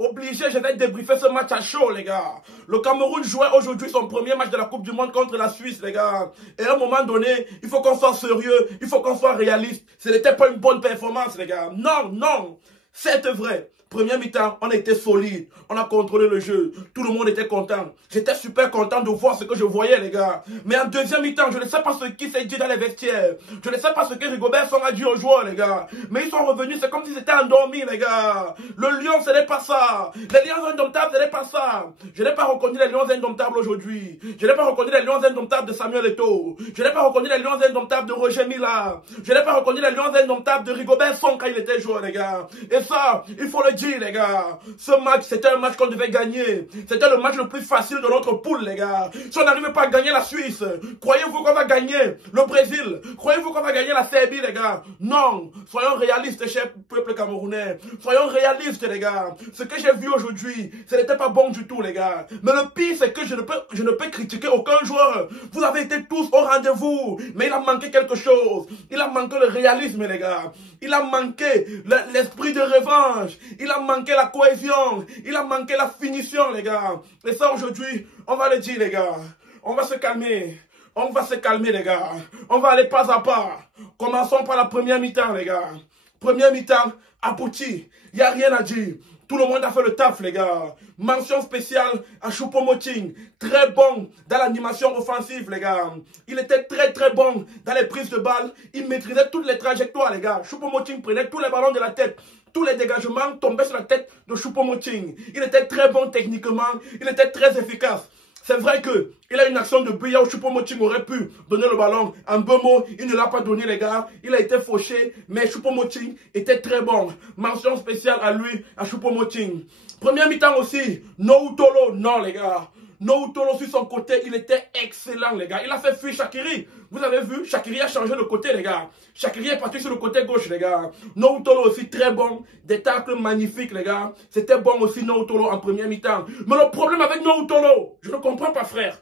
Obligé, je vais débriefer ce match à chaud, les gars. Le Cameroun jouait aujourd'hui son premier match de la Coupe du Monde contre la Suisse, les gars. Et à un moment donné, il faut qu'on soit sérieux, il faut qu'on soit réaliste. Ce n'était pas une bonne performance, les gars. Non, non, c'est vrai. Première mi-temps, on a été solide, on a contrôlé le jeu, tout le monde était content. J'étais super content de voir ce que je voyais, les gars. Mais en deuxième mi-temps, je ne sais pas ce qui s'est dit dans les vestiaires. Je ne sais pas ce que Rigobert Song a dit aux joueurs, les gars. Mais ils sont revenus, c'est comme s'ils étaient endormis, les gars. Le lion, ce n'est pas ça. Les lions indomptables, ce n'est pas ça. Je n'ai pas reconnu les lions indomptables aujourd'hui. Je n'ai pas reconnu les lions indomptables de Samuel Eto'o. Je n'ai pas reconnu les lions indomptables de Roger Mila. Je n'ai pas reconnu les lions indomptables de Rigobert Song quand il était joueur, les gars. Et ça, il faut le dire, les gars. Ce match, c'était un match qu'on devait gagner. C'était le match le plus facile de notre poule, les gars. Si on n'arrive pas à gagner la Suisse, croyez-vous qu'on va gagner le Brésil? Croyez-vous qu'on va gagner la Serbie, les gars? Non. Soyons réalistes, cher peuple camerounais. Soyons réalistes, les gars. Ce que j'ai vu aujourd'hui, ce n'était pas bon du tout, les gars. Mais le pire, c'est que je ne peux critiquer aucun joueur. Vous avez été tous au rendez-vous. Mais il a manqué quelque chose. Il a manqué le réalisme, les gars. Il a manqué l'esprit de revanche. Il a manqué la cohésion. Il a manqué la finition, les gars. Et ça, aujourd'hui, on va le dire, les gars. On va se calmer. On va se calmer, les gars. On va aller pas à pas. Commençons par la première mi-temps, les gars. Première mi-temps, abouti. Il n'y a rien à dire. Tout le monde a fait le taf, les gars. Mention spéciale à Choupo-Moting. Très bon dans l'animation offensive, les gars. Il était très, très bon dans les prises de balles. Il maîtrisait toutes les trajectoires, les gars. Choupo-Moting prenait tous les ballons de la tête. Tous les dégagements tombaient sur la tête de Choupo-Moting. Il était très bon techniquement. Il était très efficace. C'est vrai qu'il a une action de but où Choupo-Moting aurait pu donner le ballon. En deux mots, il ne l'a pas donné, les gars. Il a été fauché, mais Choupo-Moting était très bon. Mention spéciale à lui, à Choupo-Moting. Première mi-temps aussi, Noutolo, non, les gars. Noutolo sur son côté, il était excellent, les gars. Il a fait fuir Shaqiri. Vous avez vu, Shaqiri a changé de côté, les gars. Shaqiri est parti sur le côté gauche, les gars. Noutolo aussi très bon. Des tacles magnifiques, les gars. C'était bon aussi, Noutolo, en première mi-temps. Mais le problème avec Noutolo, je ne comprends pas, frère.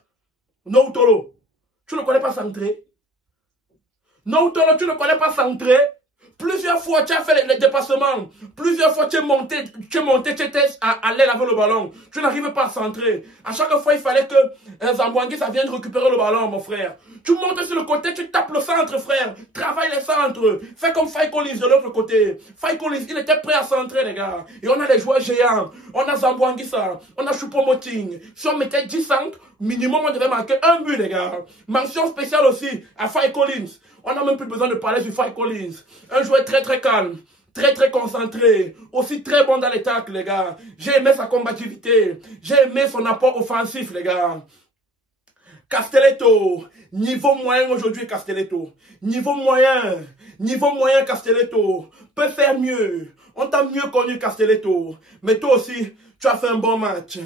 Noutolo, tu ne connais pas centrer? Noutolo, tu ne connais pas centrer? Plusieurs fois, tu as fait les dépassements. Plusieurs fois, tu es monté, tu étais à l'aile avec le ballon. Tu n'arrives pas à centrer. À chaque fois, il fallait que Zambouangui, ça vienne récupérer le ballon, mon frère. Tu montes sur le côté, tu tapes le centre, frère. Travaille les centres. Fais comme Faye Collins de l'autre côté. Faye Collins, il était prêt à centrer, les gars. Et on a des joueurs géants. On a Zambouangui, on a Choupo-Moting. Si on mettait 10 centres, minimum, on devait marquer un but, les gars. Mention spéciale aussi à Faye Collins. On n'a même plus besoin de parler sur Faye Collins. Un joueur très très calme, très très concentré, aussi très bon dans les tacles, les gars. J'ai aimé sa combativité, j'ai aimé son apport offensif, les gars. Castelletto, niveau moyen aujourd'hui, Castelletto. Niveau moyen, Castelletto. Peut faire mieux. On t'a mieux connu, Castelletto. Mais toi aussi, tu as fait un bon match.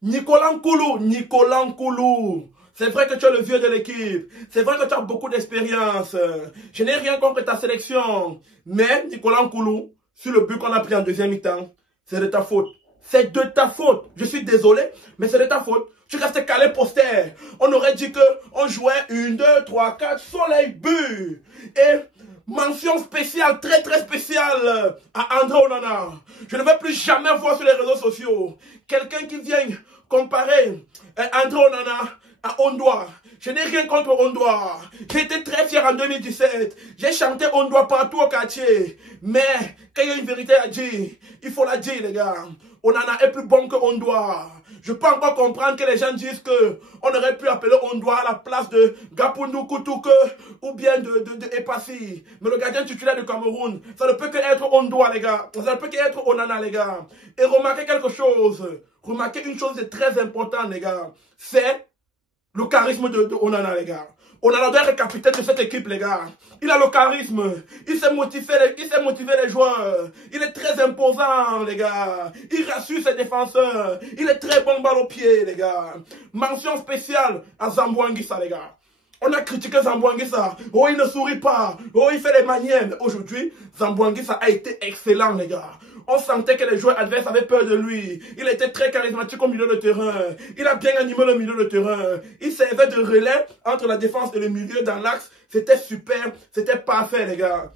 Nicolas Nkoulou. C'est vrai que tu es le vieux de l'équipe. C'est vrai que tu as beaucoup d'expérience. Je n'ai rien contre ta sélection. Mais, Nicolas Nkoulou, sur le but qu'on a pris en deuxième mi-temps, c'est de ta faute. C'est de ta faute. Je suis désolé, mais c'est de ta faute. Tu restes calé poster. On aurait dit qu'on jouait 1, 2, 3, 4, soleil, but. Et mention spéciale, très très spéciale à André Onana. Je ne vais plus jamais voir sur les réseaux sociaux quelqu'un qui vient comparer André Onana à Ondoa. Je n'ai rien contre Ondoa. J'ai été très fier en 2017. J'ai chanté Ondoa partout au quartier. Mais quand il y a une vérité à dire, il faut la dire, les gars. Onana est plus bon que Ondoa. Je peux encore comprendre que les gens disent que on aurait pu appeler Ondoa à la place de Gapundu Kutuke ou bien de Epassi. Mais le gardien titulaire du Cameroun, ça ne peut que être Ondoa, les gars. Ça ne peut que être Onana, les gars. Et remarquez quelque chose. Remarquez une chose de très importante, les gars. C'est le charisme de Onana, les gars. Onana doit être capitaine de cette équipe, les gars. Il a le charisme. Il sait motiver les joueurs. Il est très imposant, les gars. Il rassure ses défenseurs. Il est très bon balle au pied, les gars. Mention spéciale à Zambouangui, les gars. On a critiqué Zambouangui. Oh, il ne sourit pas. Oh, il fait les manières. Mais aujourd'hui, Zambouangui a été excellent, les gars. On sentait que les joueurs adverses avaient peur de lui. Il était très charismatique au milieu de terrain. Il a bien animé le milieu de terrain. Il servait de relais entre la défense et le milieu dans l'axe. C'était super. C'était parfait, les gars.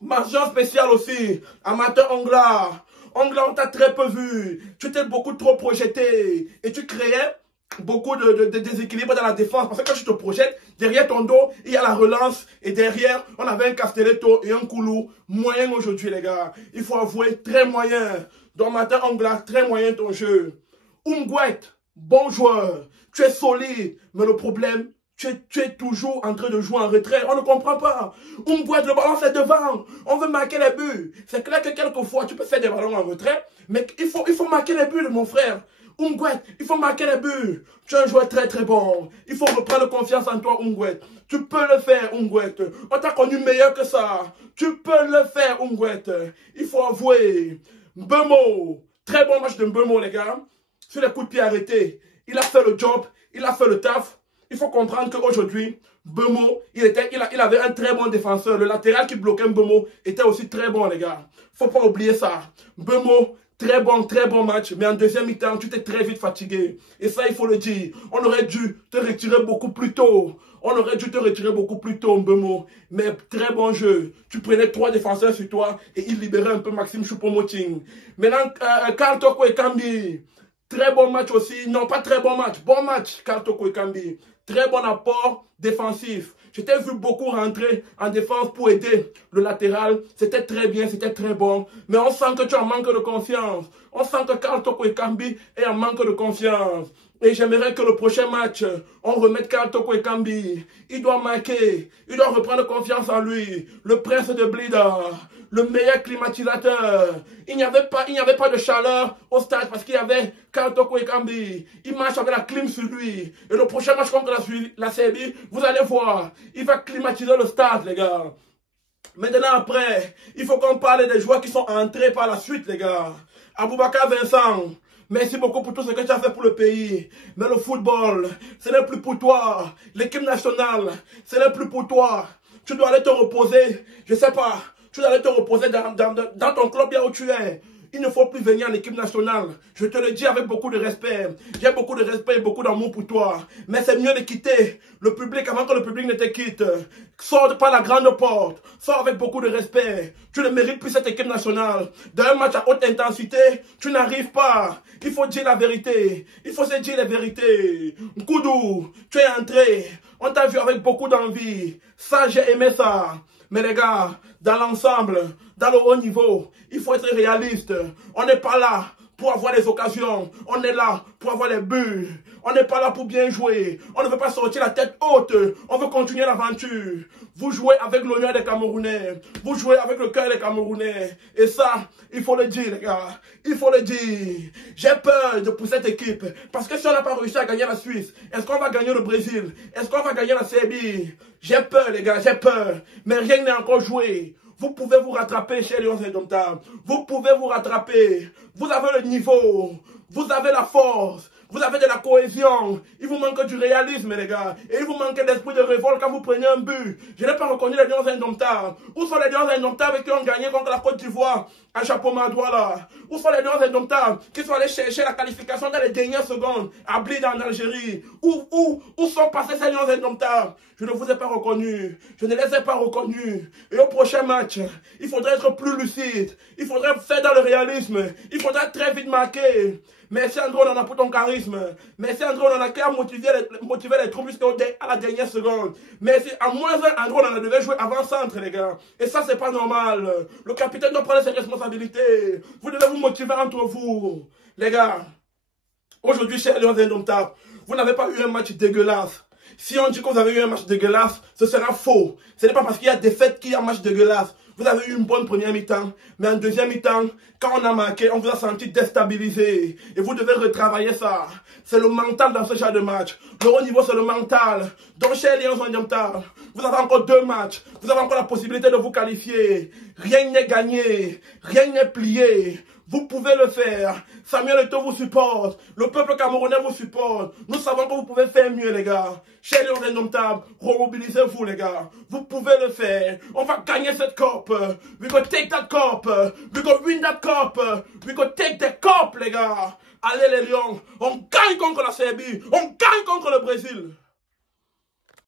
Mention spéciale aussi à Martin Ongla. Ongla, on t'a très peu vu. Tu t'es beaucoup trop projeté. Et tu créais beaucoup de déséquilibre dans la défense. Parce que quand tu te projettes, derrière ton dos, il y a la relance. Et derrière, on avait un Castelletto et un Koulou. Moyen aujourd'hui, les gars. Il faut avouer, très moyen. Dans matin, Ongla, très moyen ton jeu. Umguet, bon joueur. Tu es solide. Mais le problème, tu es toujours en train de jouer en retrait. On ne comprend pas. Umguet, le ballon, c'est devant. On veut marquer les buts. C'est clair que quelquefois, tu peux faire des ballons en retrait. Mais il faut marquer les buts, mon frère. Umguet, il faut marquer les buts. Tu es un joueur très très bon. Il faut reprendre confiance en toi, Umguet. Tu peux le faire, Umguet. On t'a connu meilleur que ça. Tu peux le faire, Umguet. Il faut avouer. Mbeumo, très bon match de Mbeumo, les gars. Sur les coups de pied arrêtés, il a fait le job, il a fait le taf. Il faut comprendre qu'aujourd'hui, Mbeumo, il avait un très bon défenseur. Le latéral qui bloquait Mbeumo était aussi très bon, les gars. Faut pas oublier ça. Mbeumo, très bon match. Mais en deuxième mi-temps, tu t'es très vite fatigué. Et ça, il faut le dire. On aurait dû te retirer beaucoup plus tôt. Mbeumo. Mais très bon jeu. Tu prenais 3 défenseurs sur toi et il libérait un peu Maxime Choupo-Moting. Maintenant, Karl Toko Ekambi. Très bon match aussi. Non, pas très bon match. Bon match, Karl Toko Ekambi. Très bon apport défensif. Je t'ai vu beaucoup rentrer en défense pour aider le latéral. C'était très bien, c'était très bon. Mais on sent que tu as un manque de confiance. On sent que Karl Toko Ekambi est en manque de confiance. Et j'aimerais que le prochain match, on remette Karl Toko Ekambi. Il doit marquer. Il doit reprendre confiance en lui. Le prince de Blida. Le meilleur climatisateur. Il n'y avait pas de chaleur au stade parce qu'il y avait Karl Toko Ekambi. Il marche avec la clim sur lui. Et le prochain match contre la Serbie, vous allez voir. Il va climatiser le stade, les gars. Maintenant, après, il faut qu'on parle des joueurs qui sont entrés par la suite, les gars. Aboubakar Vincent. Merci beaucoup pour tout ce que tu as fait pour le pays. Mais le football, ce n'est plus pour toi. L'équipe nationale, ce n'est plus pour toi. Tu dois aller te reposer. Je sais pas. Tu dois aller te reposer dans ton club là où tu es. Il ne faut plus venir en équipe nationale. Je te le dis avec beaucoup de respect. J'ai beaucoup de respect et beaucoup d'amour pour toi. Mais c'est mieux de quitter le public avant que le public ne te quitte. Sors par la grande porte. Sors avec beaucoup de respect. Tu ne mérites plus cette équipe nationale. Dans un match à haute intensité, tu n'arrives pas. Il faut dire la vérité. Il faut se dire la vérité. Nkoudou, tu es entré. On t'a vu avec beaucoup d'envie. Ça, j'ai aimé ça. Mais les gars, dans l'ensemble, dans le haut niveau, il faut être réaliste. On n'est pas là pour avoir des occasions. On est là pour avoir les buts. On n'est pas là pour bien jouer. On ne veut pas sortir la tête haute. On veut continuer l'aventure. Vous jouez avec l'honneur des Camerounais. Vous jouez avec le cœur des Camerounais. Et ça, il faut le dire, les gars. Il faut le dire. J'ai peur pour cette équipe. Parce que si on n'a pas réussi à gagner la Suisse, est-ce qu'on va gagner le Brésil? Est-ce qu'on va gagner la Serbie? J'ai peur, les gars, j'ai peur. Mais rien n'est encore joué. Vous pouvez vous rattraper chez Lions Indomptables. Vous pouvez vous rattraper. Vous avez le niveau. Vous avez la force. Vous avez de la cohésion. Il vous manque du réalisme, les gars. Et il vous manque d'esprit de révolte quand vous prenez un but. Je n'ai pas reconnu les Lions Indomptables. Où sont les Lions Indomptables qui ont gagné contre la Côte d'Ivoire à Chapeau-Madoua là? Où sont les Lions Indomptables qui sont allés chercher la qualification dans les dernières secondes à Blida en Algérie? Où sont passés ces Lions Indomptables? Je ne vous ai pas reconnus. Je ne les ai pas reconnus. Et au prochain match, il faudrait être plus lucide. Il faudrait faire dans le réalisme. Il faudrait très vite marquer. Merci André Onana pour ton charisme. Merci André Onana qui a motivé les troupes jusqu'à la dernière seconde. Merci. À moins un, André Onana devait jouer avant-centre, les gars. Et ça, c'est pas normal. Le capitaine doit prendre ses responsabilités. Vous devez vous motiver entre vous. Les gars, aujourd'hui, chez Lions Indomptables, vous n'avez pas eu un match dégueulasse. Si on dit que vous avez eu un match dégueulasse, ce sera faux. Ce n'est pas parce qu'il y a défaite qu'il y a un match dégueulasse. Vous avez eu une bonne première mi-temps, mais en deuxième mi-temps, quand on a marqué, on vous a senti déstabilisé. Et vous devez retravailler ça. C'est le mental dans ce genre de match. Le haut niveau, c'est le mental. Donc chez Lions Indomptables, vous avez encore 2 matchs. Vous avez encore la possibilité de vous qualifier. Rien n'est gagné. Rien n'est plié. Vous pouvez le faire. Samuel Eto'o vous supporte. Le peuple camerounais vous supporte. Nous savons que vous pouvez faire mieux, les gars. Chez Lions Indomptables, remobilisez-vous, les gars. Vous pouvez le faire. On va gagner cette coupe. We go take that cup. We go win that cup. We go take the cup, les gars. Allez, les Lions. On gagne contre la Serbie. On gagne contre le Brésil.